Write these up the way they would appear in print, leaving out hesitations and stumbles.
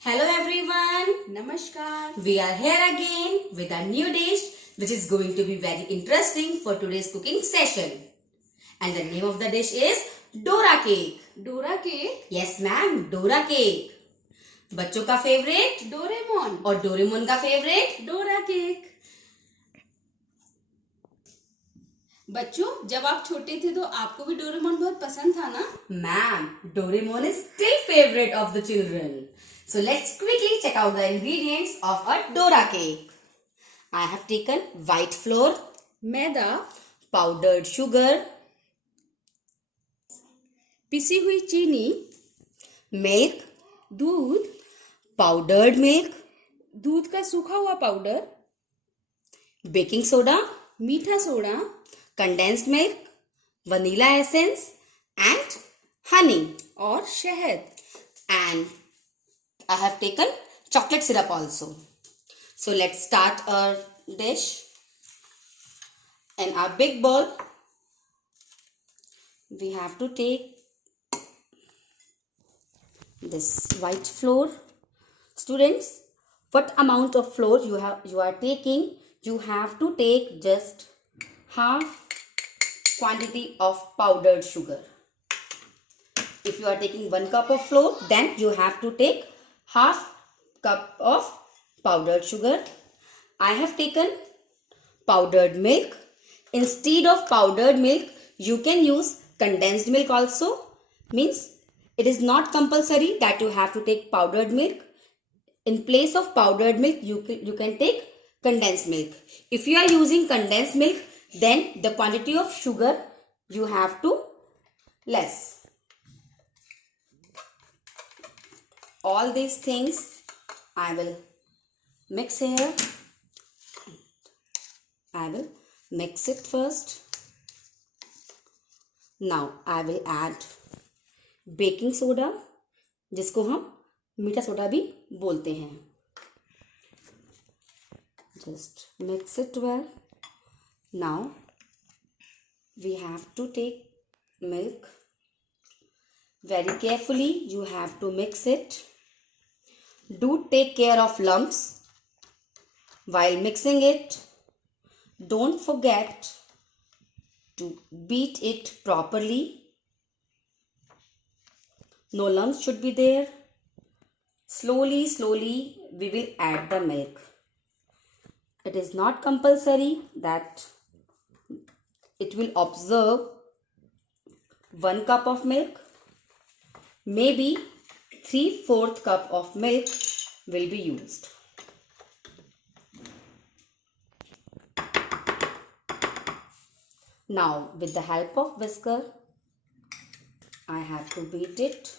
Hello everyone. Namaskar. We are here again with a new dish which is going to be very interesting for today's cooking session. And the name of the dish is Dora cake. Dora cake Yes ma'am, Dora cake. बच्चों का favourite Doraemon और Doraemon का favourite. Dora cake. बच्चों, जब आप छोटे थे तो आपको भी डोरेमोन बहुत पसंद था ना? Ma'am, Doraemon is still favorite of the children. So let's quickly check out the ingredients of a Dora cake. I have taken white flour, maida, powdered sugar, पिसी हुई चीनी, milk, दूध, powdered milk, दूध का सूखा हुआ पाउडर, baking soda, मीठा soda, condensed milk, vanilla essence and honey. और शहद. And I have taken chocolate syrup also. So let's start our dish. In our big bowl, we have to take this white flour. Students, what amount of flour you are taking? You have to take just half quantity of powdered sugar. If you are taking 1 cup of flour, then you have to take half cup of powdered sugar. I have taken powdered milk. Instead of powdered milk, you can use condensed milk also. Means it is not compulsory that you have to take powdered milk. In place of powdered milk, you can take condensed milk. If you are using condensed milk, then the quantity of sugar you have to less. All these things I will mix here. I will mix it first. Now I will add baking soda, जिसको हम मीठा soda भी बोलते हैं. Just mix it well. Now we have to take milk. Very carefully you have to mix it. Do take care of lumps while mixing it. Don't forget to beat it properly. No lumps should be there. Slowly we will add the milk. It is not compulsory that it will observe 1 cup of milk. Maybe 3/4 cup of milk will be used. Now with the help of whisker, I have to beat it.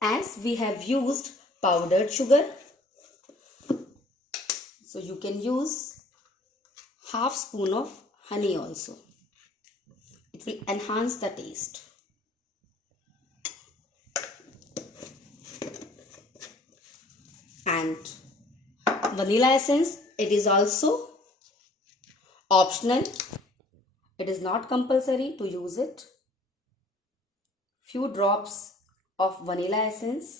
As we have used powdered sugar, so you can use half spoon of honey also. It will enhance the taste. And vanilla essence, it is also optional. It is not compulsory to use it. Few drops of vanilla essence.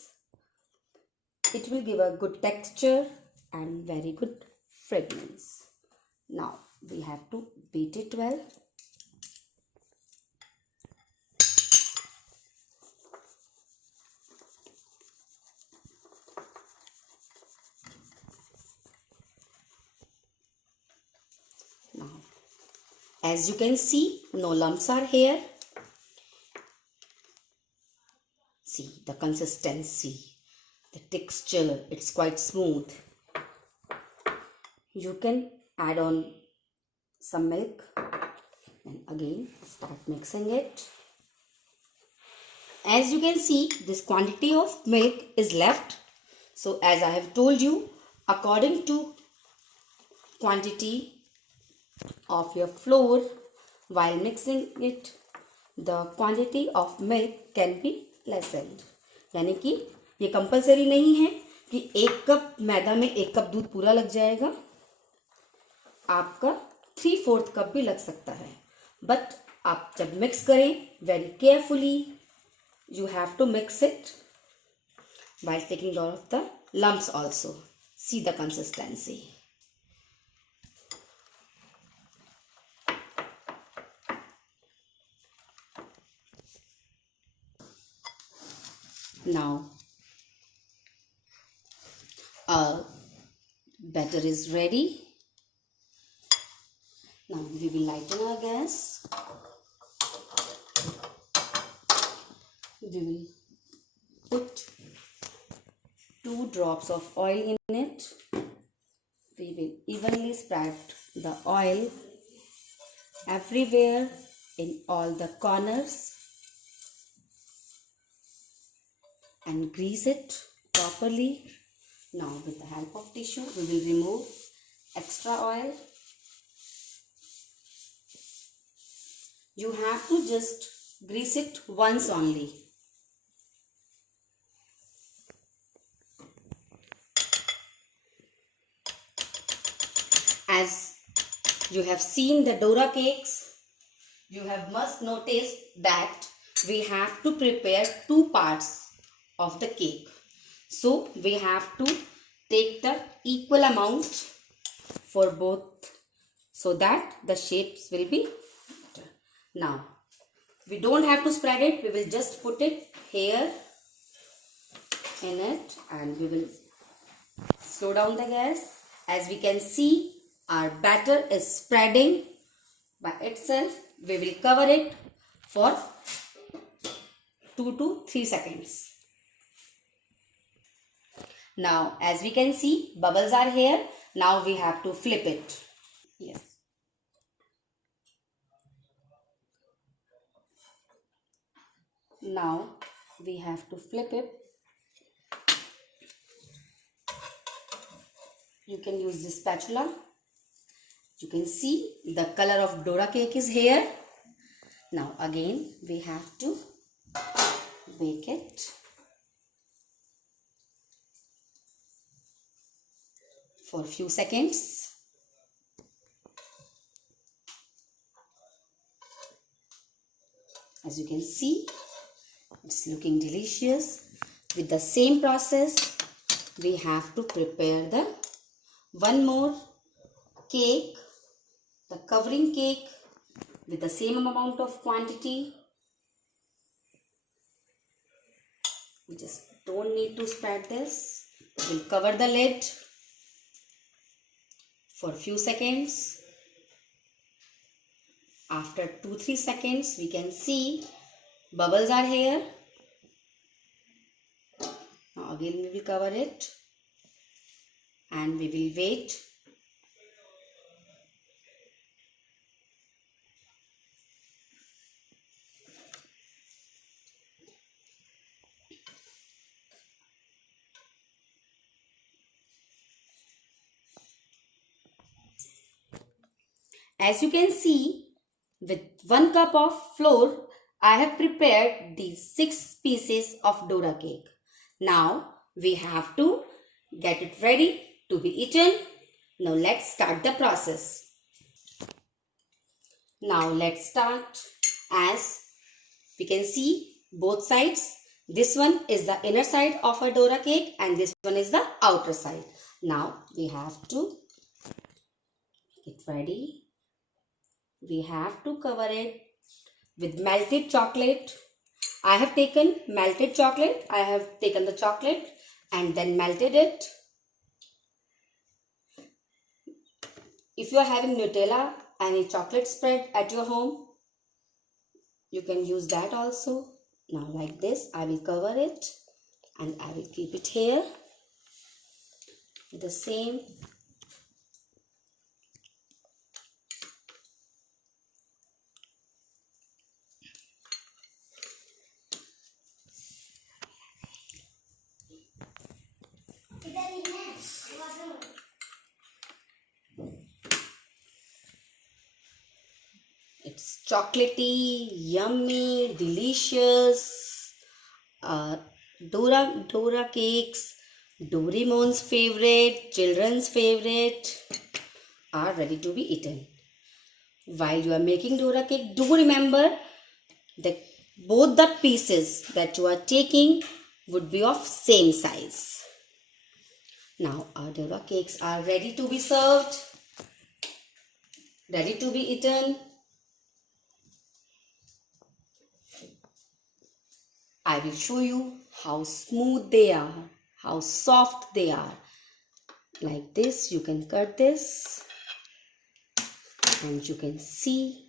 It will give a good texture and very good fragrance. Now we have to beat it well. Now, as you can see, no lumps are here. See the consistency, the texture, it's quite smooth. You can add on some milk and again start mixing it. As you can see, this quantity of milk is left. So as I have told you, according to quantity of your flour, while mixing it, the quantity of milk can be lessened. यानी कि ये compulsory नहीं है कि 1 cup मैदा में 1 cup दूध पूरा लग जाएगा. आपका 3/4 कप भी लग सकता है. बट आप जब मिक्स करें, very carefully you have to mix it while taking out of the lumps also. See the consistency. Now our batter is ready. Now we will lighten our gas. We will put 2 drops of oil in it. We will evenly spread the oil everywhere in all the corners and grease it properly. Now with the help of tissue, we will remove extra oil. You have to just grease it once only. As you have seen the Dora cakes, you have must noticed that we have to prepare 2 parts of the cake. So we have to take the equal amount for both so that the shapes will be better. Now we don't have to spread it, we will just put it here in it and we will slow down the gas. As we can see, our batter is spreading by itself. We will cover it for 2 to 3 seconds. Now as we can see, bubbles are here. Now we have to flip it. Yes. Now we have to flip it. You can use this spatula. You can see the color of Dora cake is here. Now again we have to bake it for a few seconds. As you can see, it's looking delicious. With the same process, we have to prepare the one more cake, the covering cake with the same amount of quantity. We just don't need to spread this. We'll cover the lid for a few seconds. After 2-3 seconds, we can see bubbles are here. Now again we will cover it and we will wait. As you can see, with 1 cup of flour, I have prepared these 6 pieces of Dora cake. Now we have to get it ready to be eaten. Now let's start the process. Now let's start. As we can see both sides. This one is the inner side of a Dora cake and this one is the outer side. Now we have to make it ready. We have to cover it with melted chocolate. I have taken melted chocolate. I have taken the chocolate and then melted it. If you are having Nutella and a chocolate spread at your home, you can use that also. Now like this, I will cover it and I will keep it here. The same. It's chocolatey, yummy, delicious. Dora cakes, Doraemon's favorite, children's favorite, are ready to be eaten. while you are making Dora cake, do remember that both the pieces that you are taking would be of same size. Now our Dora cakes are ready to be served, ready to be eaten. I will show you how smooth they are, how soft they are. Like this, you can cut this and you can see.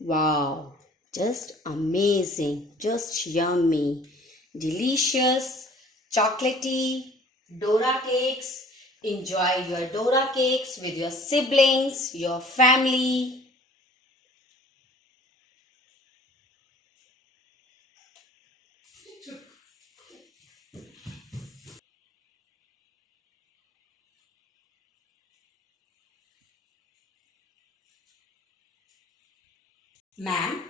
Wow, just amazing, just yummy, delicious, chocolatey Dora cakes. Enjoy your Dora cakes with your siblings, your family. Ma'am,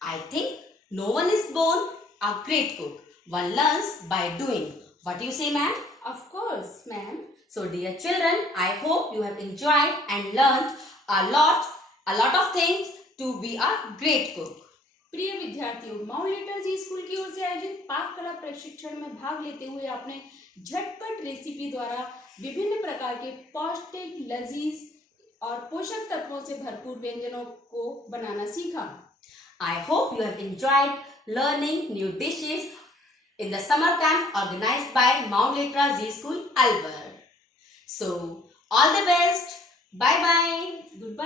I think no one is born a great cook. One learns by doing. What do you say, ma'am? Of course, ma'am. So, dear children, I hope you have enjoyed and learned a lot of things to be a great cook. प्रिय विद्यार्थियों, mount little जी school की ओर से आयोजित पाक कला प्रशिक्षण में भाग लेते हुए आपने झटपट रेसिपी द्वारा विभिन्न प्रकार के पौष्टिक, लजीज और पोषक तत्वों से भरपूर व्यंजनों को बनाना सीखा। I hope you have enjoyed learning new dishes in the summer camp organized by Mount Litra Z School, Alvar. So, all the best. Bye bye. Goodbye.